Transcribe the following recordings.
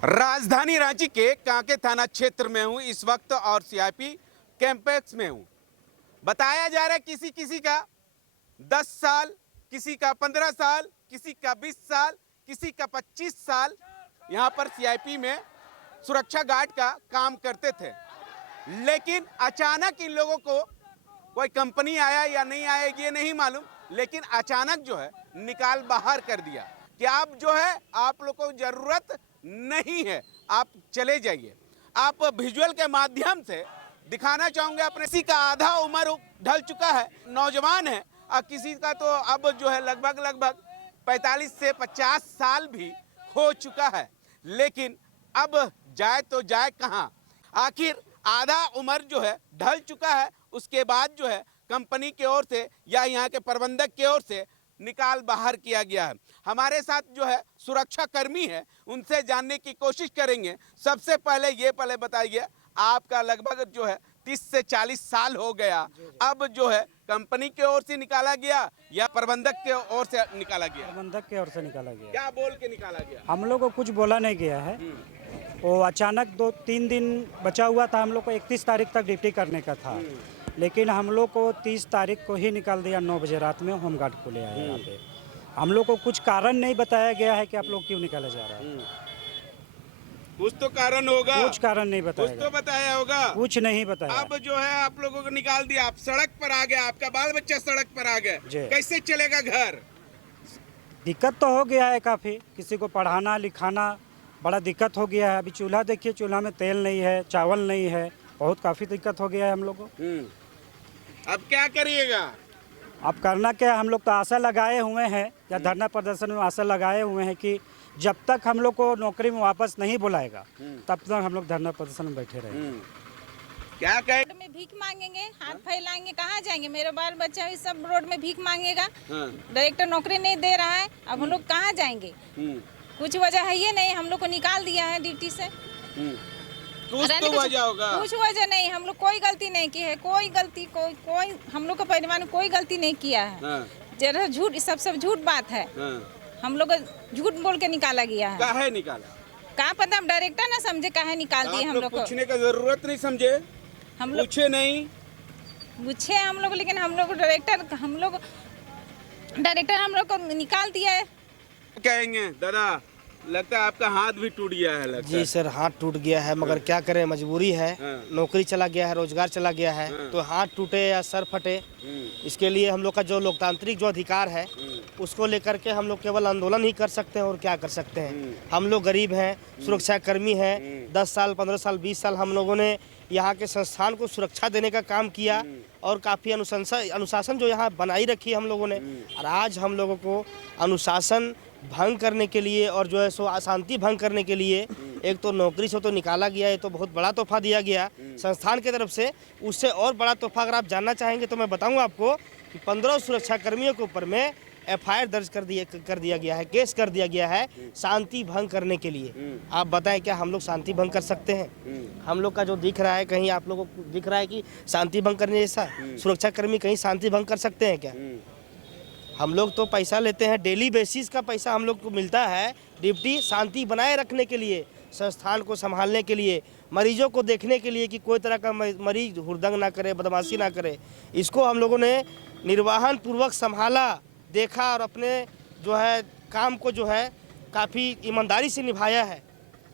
राजधानी रांची के कांके थाना क्षेत्र में हूं इस वक्त और सीआईपी कैंपस में हूं। बताया जा रहा है किसी किसी का 10 साल, किसी का 15 साल, किसी का 20 साल, किसी का 25 साल यहां पर सीआईपी में सुरक्षा गार्ड का काम करते थे। लेकिन अचानक इन लोगों को कोई कंपनी आया या नहीं आया ये नहीं मालूम, लेकिन अचानक जो है निकाल बाहर कर दिया कि आप जो है आप लोग को जरूरत नहीं है, आप चले जाइए। आप विजुअल के माध्यम से दिखाना चाहूंगे अपने किसी का आधा उम्र ढल चुका है, नौजवान है, और किसी का तो अब जो है लगभग 45 से 50 साल भी हो चुका है। लेकिन अब जाए तो जाए कहाँ? आखिर आधा उम्र जो है ढल चुका है, उसके बाद जो है कंपनी की ओर से या यहाँ के प्रबंधक की ओर से निकाल बाहर किया गया है। हमारे साथ जो है सुरक्षा कर्मी है, उनसे जानने की कोशिश करेंगे। सबसे पहले ये बताइए, आपका लगभग जो है 30 से 40 साल हो गया, अब जो है कंपनी की ओर से निकाला गया या प्रबंधक की ओर से निकाला गया? प्रबंधक की ओर से निकाला गया। क्या बोल के निकाला गया? हम लोग को कुछ बोला नहीं गया है। वो अचानक 2-3 दिन बचा हुआ था, हम लोग को 31 तारीख तक ड्यूटी करने का था, लेकिन हम लोग को 30 तारीख को ही निकाल दिया। 9 बजे रात में होमगार्ड को ले आए यहाँ पे। हम लोग को कुछ कारण नहीं बताया गया है कि आप लोग क्यों निकाला जा रहा है। कुछ तो कारण होगा, कुछ कारण नहीं बताया, कुछ तो बताया होगा, कुछ नहीं बताया। अब जो है आप लोगों को निकाल दिया, आप सड़क पर आ गए, आपका बाल बच्चा सड़क पर आ गए, कैसे चलेगा घर? दिक्कत तो हो गया है काफ़ी, किसी को पढ़ाना लिखाना बड़ा दिक्कत हो गया है। अभी चूल्हा देखिए, चूल्हा में तेल नहीं है, चावल नहीं है, बहुत काफ़ी दिक्कत हो गया है हम लोग को। अब क्या करिएगा? अब करना क्या, हम लोग तो आशा लगाए हुए हैं या धरना प्रदर्शन में आशा लगाए हुए हैं कि जब तक हम लोग को नौकरी में वापस नहीं बुलाएगा तब तक हम लोग धरना प्रदर्शन में बैठे रहेंगे। क्या कहे? रोड में भीख मांगेंगे, हाथ फैलाएंगे, कहाँ जाएंगे? मेरा बाल बच्चा भी सब रोड में भीख मांगेगा। डायरेक्टर नौकरी नहीं दे रहा है, अब हम लोग कहाँ जाएंगे? कुछ वजह है ये नहीं, हम लोग को निकाल दिया है ड्यूटी से। कुछ तो वजह होगा। कुछ वजह नहीं, हम लोग कोई गलती नहीं की है, कोई गलती कोई हम लोग का परिवार में कोई गलती नहीं किया है। जरा झूठ, सब झूठ बात है। हम लोग झूठ बोल के निकाला गया है। काहे निकाला? कहाँ पता, हम डायरेक्टर ना समझे काहे निकाल दिए हम लोग को। पूछने का जरूरत नहीं समझे, हम लोग पूछे नहीं, पूछे हम लोग, लेकिन हम लोग डायरेक्टर हम लोग को निकाल दिया है। कहेंगे दादा, लगता है आपका हाथ भी टूट गया है। लगता जी सर, हाथ टूट गया है, मगर क्या करें, मजबूरी है। नौकरी चला गया है, रोजगार चला गया है, तो हाथ टूटे या सर फटे, इसके लिए हम लोग का जो लोकतांत्रिक जो अधिकार है उसको लेकर के हम लोग केवल आंदोलन ही कर सकते हैं और क्या कर सकते हैं। हम लोग गरीब हैं, सुरक्षा कर्मी हैं, 10 साल 15 साल 20 साल हम लोगों ने यहाँ के संस्थान को सुरक्षा देने का काम किया और काफ़ी अनुशासन जो यहाँ बनाई रखी हम लोगों ने। और आज हम लोगों को अनुशासन भंग करने के लिए और जो है सो अशांति भंग करने के लिए एक तो नौकरी से तो निकाला गया, ये तो बहुत बड़ा तोहफा दिया गया संस्थान की तरफ से। उससे और बड़ा तोहफा अगर आप जानना चाहेंगे तो मैं बताऊंगा आपको कि 15 सुरक्षा कर्मियों के ऊपर में FIR दर्ज कर दिया गया है, केस कर दिया गया है शांति भंग करने के लिए। आप बताएं, क्या हम लोग शांति भंग कर सकते हैं? हम लोग का जो दिख रहा है, कहीं आप लोगों को दिख रहा है कि शांति भंग करने जैसा? सुरक्षा कर्मी कहीं शांति भंग कर सकते हैं क्या? हम लोग तो पैसा लेते हैं, डेली बेसिस का पैसा हम लोग को मिलता है, ड्यूटी शांति बनाए रखने के लिए, संस्थान को संभालने के लिए, मरीजों को देखने के लिए कि कोई तरह का मरीज हुड़दंग ना करे, बदमाशी ना करे। इसको हम लोगों ने निर्वाहन पूर्वक संभाला, देखा और अपने जो है काम को जो है काफ़ी ईमानदारी से निभाया है।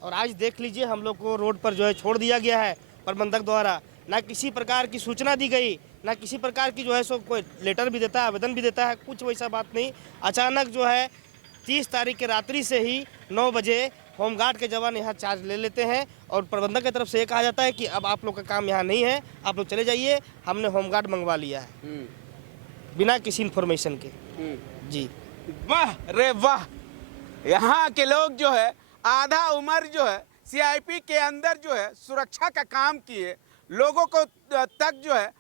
और आज देख लीजिए, हम लोग को रोड पर जो है छोड़ दिया गया है प्रबंधक द्वारा। ना किसी प्रकार की सूचना दी गई, ना किसी प्रकार की जो है सो कोई लेटर भी देता है, आवेदन भी देता है, कुछ वैसा बात नहीं। अचानक जो है 30 तारीख के रात्रि से ही 9 बजे होमगार्ड के जवान यहाँ चार्ज ले लेते हैं और प्रबंधक की तरफ से ये कहा जाता है कि अब आप लोग का काम यहाँ नहीं है, आप लोग चले जाइए, हमने होमगार्ड मंगवा लिया है बिना किसी इन्फॉर्मेशन के। जी वाह रे वाह, यहाँ के लोग जो है आधा उम्र जो है CIP के अंदर जो है सुरक्षा का काम किए, लोगों को तक जो है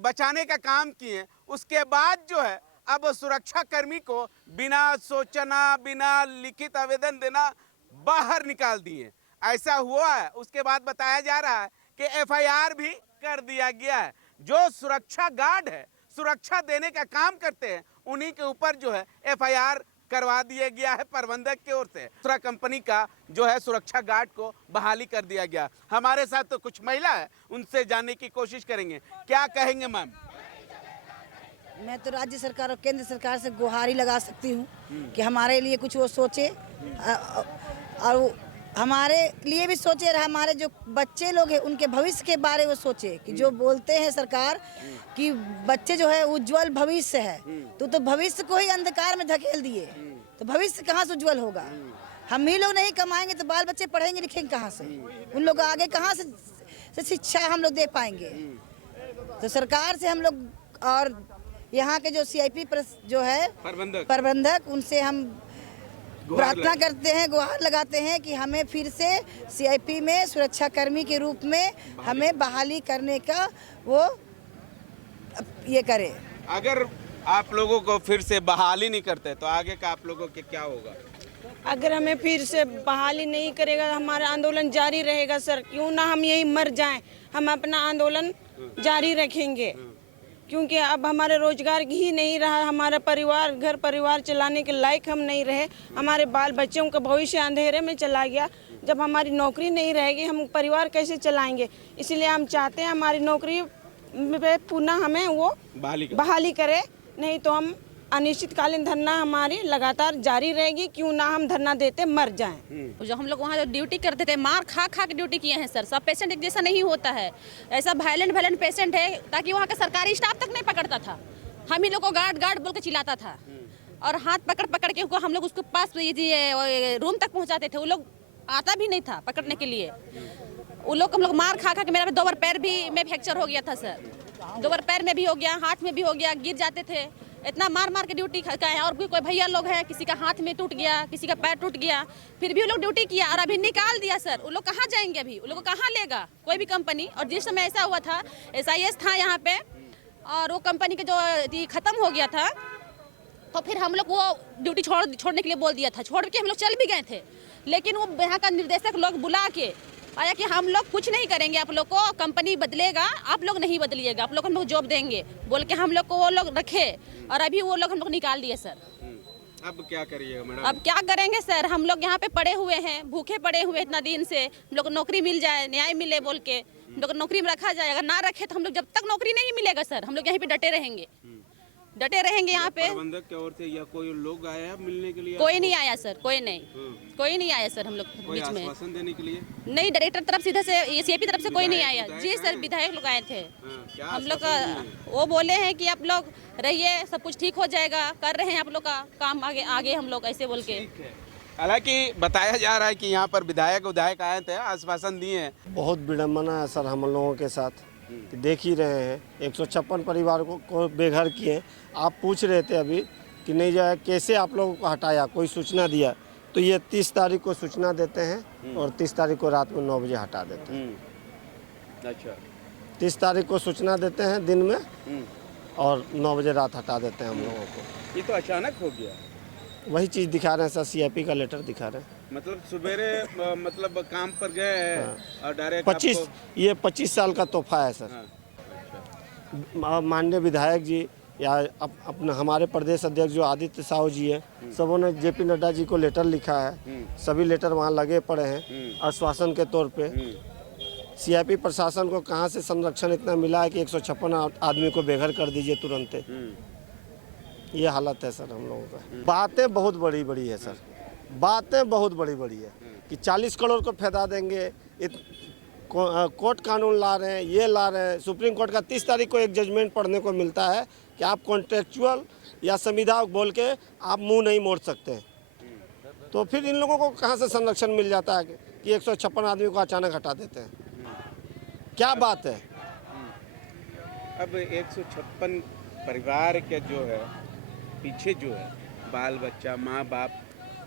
बचाने का काम किए, उसके बाद जो है अब सुरक्षा कर्मी को बिना सोचना, बिना लिखित आवेदन देना बाहर निकाल दिए। ऐसा हुआ है। उसके बाद बताया जा रहा है कि FIR भी कर दिया गया है। जो सुरक्षा गार्ड है, सुरक्षा देने का काम करते हैं, उन्हीं के ऊपर जो है FIR करवा दिया गया है प्रबंधक की ओर से। दूसरा कंपनी का जो है सुरक्षा गार्ड को बहाली कर दिया गया। हमारे साथ तो कुछ महिला है, उनसे जानने की कोशिश करेंगे। क्या कहेंगे मैम? मैं तो राज्य सरकार और केंद्र सरकार से गुहारी लगा सकती हूँ कि हमारे लिए कुछ वो सोचे और हमारे लिए भी सोचे और हमारे जो बच्चे लोग हैं उनके भविष्य के बारे में सोचे कि जो बोलते हैं सरकार कि बच्चे जो है उज्जवल भविष्य है, तो भविष्य को ही अंधकार में धकेल दिए, तो भविष्य कहाँ से उज्जवल होगा? हम ही लोग नहीं कमाएंगे तो बाल बच्चे पढ़ेंगे लिखेंगे कहाँ से? उन लोग आगे कहाँ से शिक्षा हम लोग दे पाएंगे? तो सरकार से हम लोग और यहाँ के जो CIP जो है प्रबंधक उनसे हम प्रार्थना करते हैं, गुहार लगाते हैं कि हमें फिर से CIP में सुरक्षाकर्मी के रूप में हमें बहाली करने का वो ये करे। अगर आप लोगों को फिर से बहाली नहीं करते तो आगे का आप लोगों के क्या होगा? अगर हमें फिर से बहाली नहीं करेगा हमारा आंदोलन जारी रहेगा सर। क्यों ना हम यही मर जाएं, हम अपना आंदोलन जारी रखेंगे, क्योंकि अब हमारे रोजगार ही नहीं रहा, हमारा परिवार घर परिवार चलाने के लायक हम नहीं रहे, हमारे बाल बच्चों का भविष्य अंधेरे में चला गया। जब हमारी नौकरी नहीं रहेगी हम परिवार कैसे चलाएंगे? इसलिए हम चाहते हैं हमारी नौकरी पे पुनः हमें वो बहाली करे, नहीं तो हम अनिश्चितकालीन धरना हमारी लगातार जारी रहेगी। क्यों ना हम धरना देते मर जाएं। जो हम लोग वहाँ जो ड्यूटी करते थे, मार खा खा के ड्यूटी किए हैं सर। सब पेशेंट एक जैसा नहीं होता है, ऐसा वायलेंट पेशेंट है ताकि वहाँ का सरकारी स्टाफ तक नहीं पकड़ता था। हम ही लोग को गार्ड बोल के चिल्लाता था और हाथ पकड़ के हम लोग उसके पास रूम तक पहुँचाते थे। वो लोग आता भी नहीं था पकड़ने के लिए। वो लोग हम लोग मार खा खा के, मेरा 2 बार पैर भी में फ्रैक्चर हो गया था सर, 2 बार पैर में भी हो गया, हाथ में भी हो गया, गिर जाते थे। इतना मार के ड्यूटी का है। और भी कोई भैया लोग हैं, किसी का हाथ में टूट गया, किसी का पैर टूट गया, फिर भी वो लोग ड्यूटी किया और अभी निकाल दिया सर। वो लोग कहाँ जाएंगे? अभी वो लोग को कहाँ लेगा कोई भी कंपनी? और जिस समय ऐसा हुआ था, SIS था यहाँ पे और वो कंपनी के जो खत्म हो गया था, तो फिर हम लोग वो ड्यूटी छोड़ने के लिए बोल दिया था। छोड़ के हम लोग चल भी गए थे, लेकिन वो यहाँ का निर्देशक लोग बुला के आया कि हम लोग कुछ नहीं करेंगे, आप लोग को कंपनी बदलेगा, आप लोग नहीं बदलिएगा, आप लोग हम लोग जॉब देंगे बोल के हम लोग को वो लोग रखे और अभी वो लोग हम लोग निकाल दिए सर। अब क्या करिएगा मैडम? अब क्या करेंगे सर? हम लोग यहाँ पे पड़े हुए हैं, भूखे पड़े हुए इतना दिन से। हम लोग को नौकरी मिल जाए, न्याय मिले बोल के हम लोग नौकरी में रखा जाए। अगर ना रखे तो हम लोग जब तक नौकरी नहीं मिलेगा सर, हम लोग यहीं पे डटे रहेंगे यहाँ पे। प्रबंधक की ओर से या कोई लोग आया मिलने के लिए? कोई नहीं आया सर, कोई नहीं आया सर। हम लोग बीच में आश्वासन देने के लिए नहीं, डायरेक्टर तरफ सीधे से CIP तरफ से कोई नहीं आया। जी सर, विधायक लोग आए थे। हम लोग वो बोले हैं कि आप लोग रहिए, सब कुछ ठीक हो जाएगा, कर रहे हैं आप लोग का काम आगे हम लोग ऐसे बोल के। हालांकि बताया जा रहा है कि यहाँ पर विधायक आए थे, आश्वासन दिए हैं। बहुत विडम्बना है सर हम लोगों के साथ। देख ही रहे हैं 156 परिवार को बेघर किए। आप पूछ रहे थे अभी कि नहीं जाए कैसे आप लोगों को हटाया, कोई सूचना दिया? तो ये 30 तारीख को सूचना देते हैं और 30 तारीख को रात में 9 बजे हटा देते हैं। अच्छा, 30 तारीख को सूचना देते हैं दिन में और 9 बजे रात हटा देते हैं हम लोगों को। ये तो अचानक हो गया। वही चीज़ दिखा रहे हैं सर, CIP का लेटर दिखा रहे हैं। मतलब सवेरे मतलब काम पर गए हैं और डायरेक्ट 25 साल का तोहफा है सर। माननीय विधायक जी या अपने हमारे प्रदेश अध्यक्ष जो आदित्य साहू जी हैं, सबों ने JP नड्डा जी को लेटर लिखा है। सभी लेटर वहाँ लगे पड़े हैं आश्वासन के तौर पे। CIP प्रशासन को कहाँ से संरक्षण इतना मिला है कि 156 आदमी को बेघर कर दीजिए तुरंत। ये हालत है सर हम लोगों का। बातें बहुत बड़ी है सर, बातें बहुत बड़ी है कि 40 करोड़ को फैदा देंगे, कोर्ट कानून ला रहे हैं, ये ला रहे हैं। सुप्रीम कोर्ट का 30 तारीख को एक जजमेंट पढ़ने को मिलता है कि आप कॉन्ट्रेक्चुअल या संविदा बोल के आप मुंह नहीं मोड़ सकते हैं। तो फिर इन लोगों को कहाँ से संरक्षण मिल जाता है कि 156 आदमी को अचानक हटा देते हैं? क्या बात है? अब 156 परिवार के जो है पीछे जो है बाल बच्चा, माँ बाप,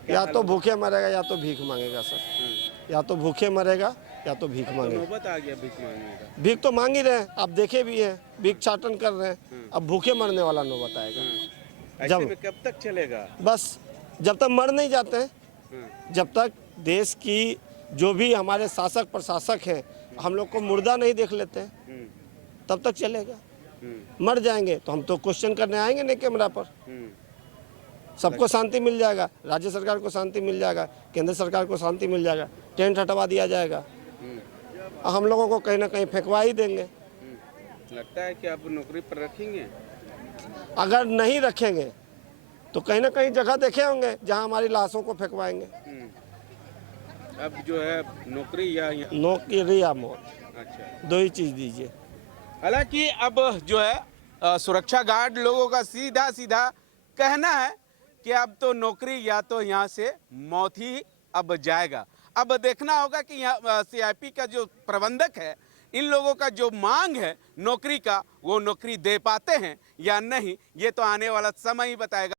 या तो भूखे मरेगा या तो भीख मांगेगा सर। या तो भूखे मरेगा या तो भीख मांगेगा। नौबत आ गया भीख मांगने का। भीख तो मांग ही रहे हैं, आप देखे भी हैं, भीख चाटन कर रहे हैं। अब भूखे मरने वाला नौबत आएगा। ऐसे में कब तक चलेगा? बस जब तक मर नहीं जाते हैं, जब तक देश की जो भी हमारे शासक प्रशासक हैं हम लोग को मुर्दा नहीं देख लेते हैं, तब तक चलेगा। मर जाएंगे तो हम तो क्वेश्चन करने आएंगे नहीं कैमरा पर। सबको शांति मिल जाएगा, राज्य सरकार को शांति मिल जाएगा, केंद्र सरकार को शांति मिल जाएगा, टेंट हटवा दिया जाएगा, हम लोगों को कहीं ना कहीं फेंकवा ही देंगे। लगता है कि आप नौकरी पर रखेंगे? अगर नहीं रखेंगे तो कहीं ना कहीं जगह देखे होंगे जहां हमारी लाशों को फेंकवाएंगे। अब जो है नौकरी या नौकरी या मौत, अच्छा, दो ही चीज़ दीजिए। हालांकि अब जो है सुरक्षा गार्ड लोगों का सीधा सीधा कहना है कि अब तो नौकरी या तो यहाँ से मौत ही अब जाएगा। अब देखना होगा कि यहाँ सीआईपी का जो प्रबंधक है, इन लोगों का जो मांग है नौकरी का, वो नौकरी दे पाते हैं या नहीं, ये तो आने वाला समय ही बताएगा।